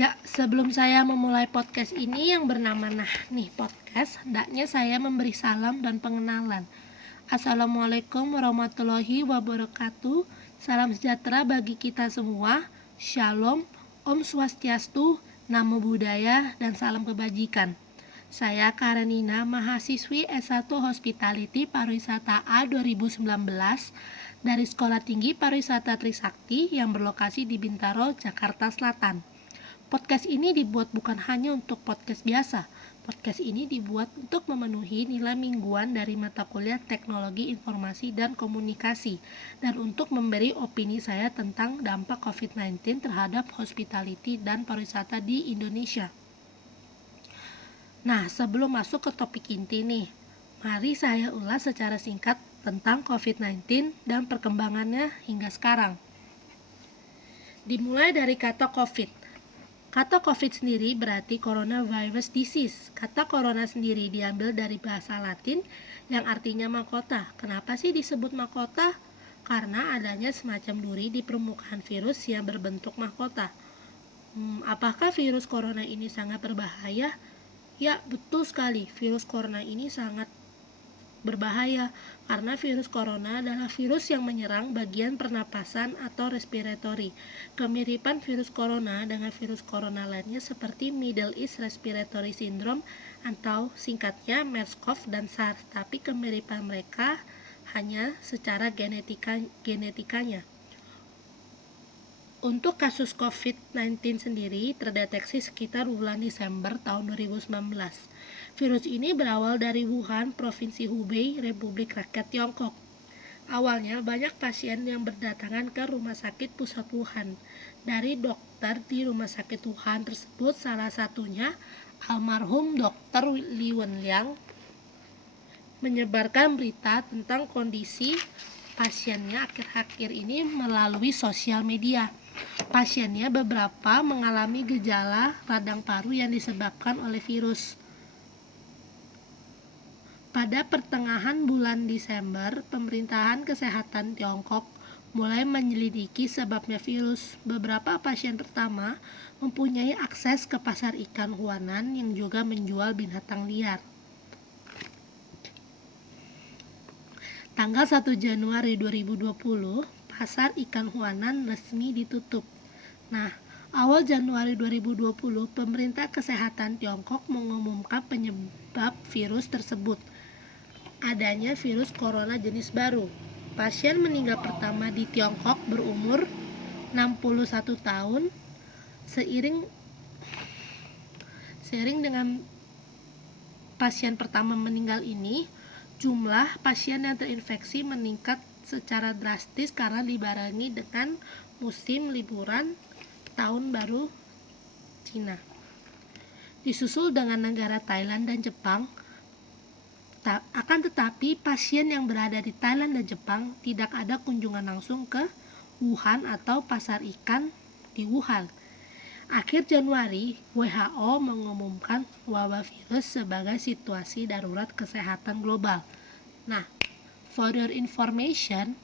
Ya, sebelum saya memulai podcast ini yang bernama Nah Nih Podcast, hendaknya saya memberi salam dan pengenalan. Assalamualaikum warahmatullahi wabarakatuh. Salam sejahtera bagi kita semua. Shalom, Om Swastiastu, Namo Buddhaya, dan salam kebajikan. Saya Karenina, mahasiswi S1 Hospitality Pariwisata A 2019 dari Sekolah Tinggi Pariwisata Trisakti yang berlokasi di Bintaro, Jakarta Selatan. Podcast ini dibuat bukan hanya untuk podcast biasa. Podcast ini dibuat untuk memenuhi nilai mingguan dari mata kuliah Teknologi Informasi dan Komunikasi dan untuk memberi opini saya tentang dampak COVID-19 terhadap hospitality dan pariwisata di Indonesia. Nah, sebelum masuk ke topik inti nih, mari saya ulas secara singkat tentang COVID-19 dan perkembangannya hingga sekarang. Dimulai dari kata COVID. Kata COVID sendiri berarti coronavirus disease. Kata corona sendiri diambil dari bahasa Latin yang artinya mahkota. Kenapa sih disebut mahkota? Karena adanya semacam duri di permukaan virus yang berbentuk mahkota. Apakah virus corona ini sangat berbahaya? Ya, betul sekali. Virus corona ini sangat berbahaya karena virus corona adalah virus yang menyerang bagian pernapasan atau respiratory. Kemiripan virus corona dengan virus corona lainnya seperti Middle East Respiratory Syndrome atau singkatnya MERS-CoV dan SARS, tapi kemiripan mereka hanya secara genetikanya. Untuk kasus COVID-19 sendiri terdeteksi sekitar bulan Desember tahun 2019. Virus ini berawal dari Wuhan, Provinsi Hubei, Republik Rakyat Tiongkok. Awalnya banyak pasien yang berdatangan ke Rumah Sakit Pusat Wuhan. Dari dokter di Rumah Sakit Wuhan tersebut, salah satunya almarhum Dr. Li Wenliang menyebarkan berita tentang kondisi pasiennya akhir-akhir ini melalui sosial media. Pasiennya beberapa mengalami gejala radang paru yang disebabkan oleh virus. Pada pertengahan bulan Desember, pemerintahan kesehatan Tiongkok mulai menyelidiki sebabnya virus. Beberapa pasien pertama mempunyai akses ke pasar ikan Huanan yang juga menjual binatang liar. Tanggal 1 Januari 2020, pasar ikan Huanan resmi ditutup. Nah, awal Januari 2020, pemerintah kesehatan Tiongkok mengumumkan penyebab virus tersebut. Adanya virus corona jenis baru. Pasien meninggal pertama di Tiongkok berumur 61 tahun. Seiring dengan pasien pertama meninggal ini, jumlah pasien yang terinfeksi meningkat secara drastis karena dibarengi dengan musim liburan Tahun Baru Cina. Disusul dengan negara Thailand dan Jepang. Akan tetapi pasien yang berada di Thailand dan Jepang tidak ada kunjungan langsung ke Wuhan atau pasar ikan di Wuhan. Akhir Januari, WHO mengumumkan wabah virus sebagai situasi darurat kesehatan global. Nah, for your information,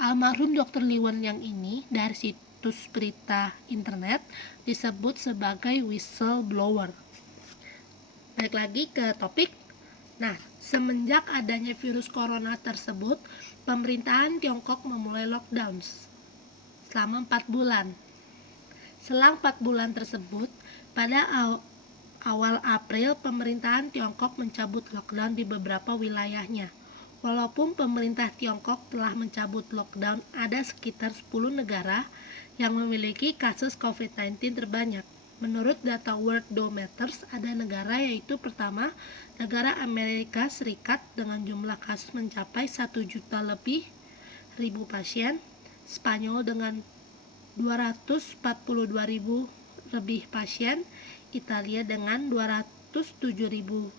almarhum Dr. Li Wenliang ini dari situs berita internet disebut sebagai whistleblower. Balik lagi ke topik. Nah, semenjak adanya virus corona tersebut, pemerintahan Tiongkok memulai lockdown selama 4 bulan. Selang 4 bulan tersebut, pada awal April, pemerintahan Tiongkok mencabut lockdown di beberapa wilayahnya. Walaupun pemerintah Tiongkok telah mencabut lockdown, ada sekitar 10 negara yang memiliki kasus COVID-19 terbanyak. Menurut data Worldometers, ada negara yaitu pertama, negara Amerika Serikat dengan jumlah kasus mencapai 1 juta lebih ribu pasien, Spanyol dengan 242.000 lebih pasien, Italia dengan 207.000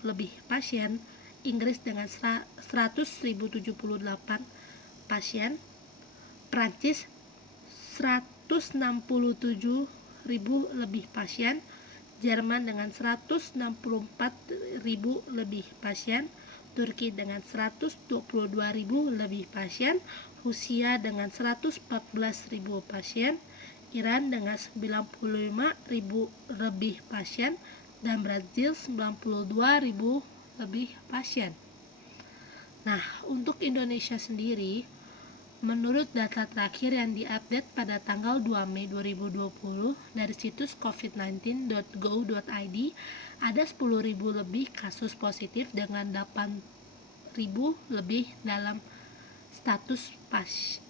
lebih pasien, Inggris dengan 100.078 pasien, Prancis 167.000 lebih pasien, Jerman dengan 164.000 lebih pasien, Turki dengan 122.000 lebih pasien, Rusia dengan 114.000 pasien, Iran dengan 95.000 lebih pasien, dan Brazil 92.000 lebih pasien. Nah, untuk Indonesia sendiri, menurut data terakhir yang diupdate pada tanggal 2 Mei 2020 dari situs covid19.go.id, ada 10.000 lebih kasus positif dengan 8.000 lebih dalam status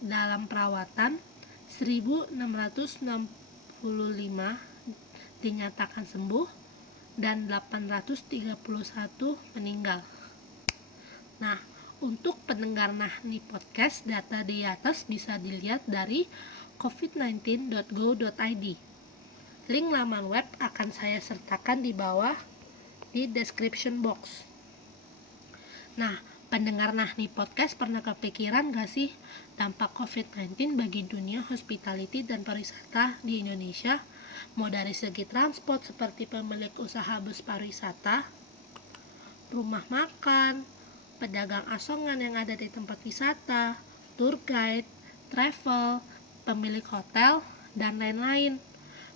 dalam perawatan, 1.665 dinyatakan sembuh, dan 831 meninggal. Nah, untuk pendengar Nahni Podcast, data di atas bisa dilihat dari covid19.go.id. Link laman web akan saya sertakan di bawah di description box. Nah, pendengar Nahni Podcast pernah kepikiran gak sih dampak COVID-19 bagi dunia hospitality dan pariwisata di Indonesia? Mau dari segi transport seperti pemilik usaha bus pariwisata, rumah makan, pedagang asongan yang ada di tempat wisata, tour guide, travel, pemilik hotel, dan lain-lain.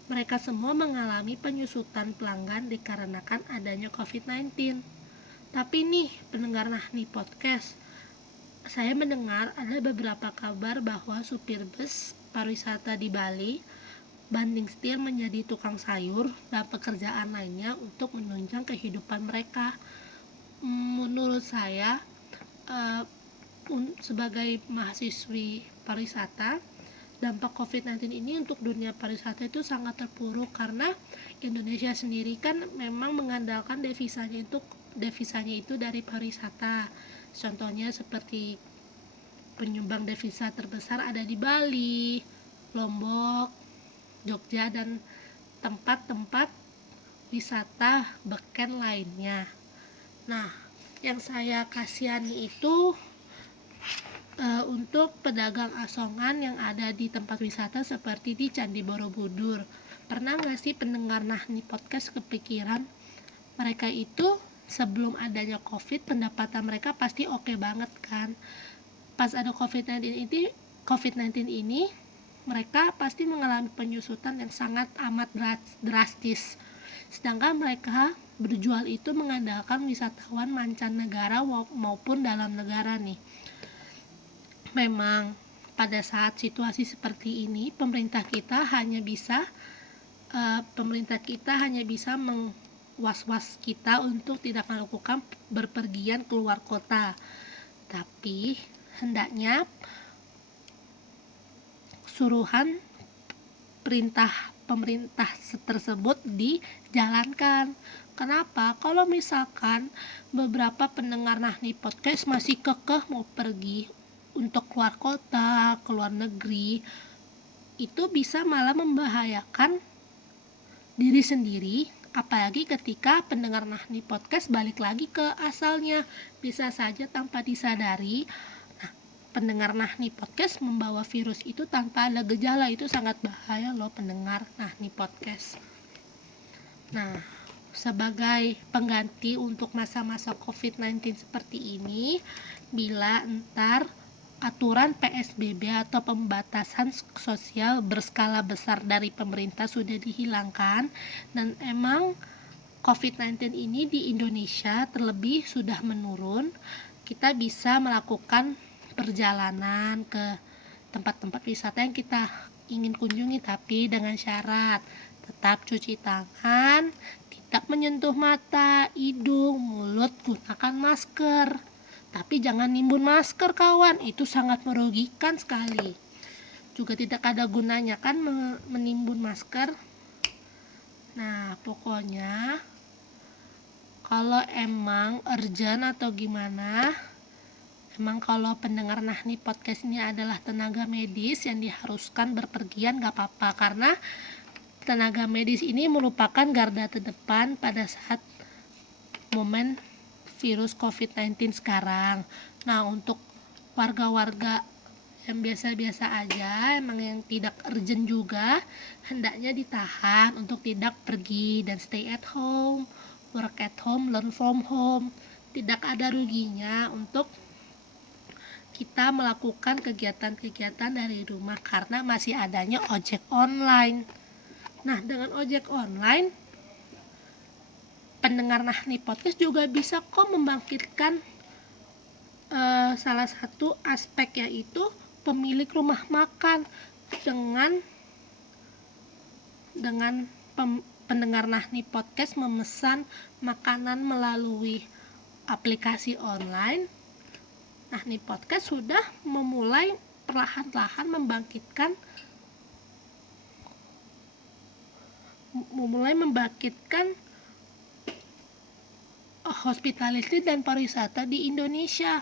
Mereka semua mengalami penyusutan pelanggan dikarenakan adanya COVID-19. Tapi nih, pendengar Nahni Podcast, saya mendengar ada beberapa kabar bahwa supir bus pariwisata di Bali banding setir menjadi tukang sayur dan pekerjaan lainnya untuk menunjang kehidupan mereka. Menurut saya, sebagai mahasiswi pariwisata, dampak COVID-19 ini untuk dunia pariwisata itu sangat terpuruk karena Indonesia sendiri kan memang mengandalkan devisanya itu dari pariwisata. Contohnya seperti penyumbang devisa terbesar ada di Bali, Lombok, Jogja, dan tempat-tempat wisata beken lainnya. Nah, yang saya kasihani itu untuk pedagang asongan yang ada di tempat wisata seperti di Candi Borobudur. Pernah nggak sih pendengar Nahni Podcast kepikiran mereka itu sebelum adanya COVID pendapatan mereka pasti oke banget kan? Pas ada COVID-19 ini mereka pasti mengalami penyusutan yang sangat amat drastis. Sedangkan mereka berjual itu mengandalkan wisatawan mancanegara maupun dalam negara nih. Memang pada saat situasi seperti ini pemerintah kita hanya bisa mengwas-was kita untuk tidak melakukan berpergian keluar kota. Tapi hendaknya suruhan perintah pemerintah tersebut dijalankan. Kenapa? Kalau misalkan beberapa pendengar Nahni Podcast masih kekeh mau pergi untuk keluar kota, keluar negeri, itu bisa malah membahayakan diri sendiri, apalagi ketika pendengar Nahni Podcast balik lagi ke asalnya, bisa saja tanpa disadari pendengar Nahni Podcast membawa virus itu tanpa ada gejala. Itu sangat bahaya loh pendengar Nahni Podcast. Nah, sebagai pengganti untuk masa-masa COVID-19 seperti ini, bila entar aturan PSBB atau pembatasan sosial berskala besar dari pemerintah sudah dihilangkan dan emang COVID-19 ini di Indonesia terlebih sudah menurun, kita bisa melakukan perjalanan ke tempat-tempat wisata yang kita ingin kunjungi, tapi dengan syarat tetap cuci tangan, tidak menyentuh mata, hidung, mulut, gunakan masker. Tapi jangan nimbun masker kawan, itu sangat merugikan sekali. Juga tidak ada gunanya kan menimbun masker. Nah, pokoknya kalau emang urgent atau gimana, emang kalau pendengar Nahni Podcast ini adalah tenaga medis yang diharuskan berpergian gak apa-apa, karena tenaga medis ini merupakan garda terdepan pada saat momen virus COVID-19 sekarang. Nah, untuk warga-warga yang biasa-biasa aja, emang yang tidak urgent juga, hendaknya ditahan untuk tidak pergi dan stay at home, work at home, learn from home. Tidak ada ruginya untuk kita melakukan kegiatan-kegiatan dari rumah karena masih adanya ojek online. Nah, dengan ojek online, pendengar Nahni Podcast juga bisa kok membangkitkan salah satu aspek, yaitu pemilik rumah makan dengan pendengar Nahni Podcast memesan makanan melalui aplikasi online. Nahni Podcast sudah memulai perlahan-lahan membangkitkan hospitality dan pariwisata di Indonesia.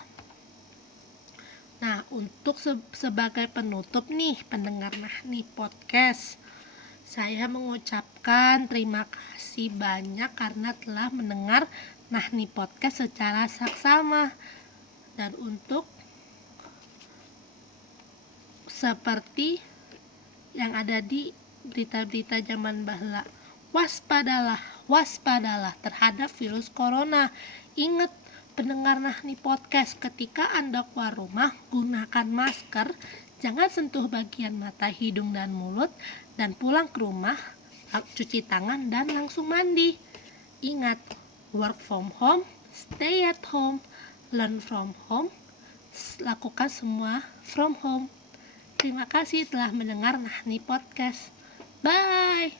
Nah, untuk sebagai penutup nih pendengar Nahni Podcast, saya mengucapkan terima kasih banyak karena telah mendengar Nahni Podcast secara saksama. Dan untuk seperti yang ada di berita-berita zaman bahla, waspadalah terhadap virus corona. Ingat pendengar Nahni Podcast, ketika Anda keluar rumah, gunakan masker, jangan sentuh bagian mata, hidung, dan mulut, dan pulang ke rumah, cuci tangan, dan langsung mandi. Ingat, work from home, stay at home, learn from home, lakukan semua from home. Terima kasih telah mendengar Nahni Podcast. Bye!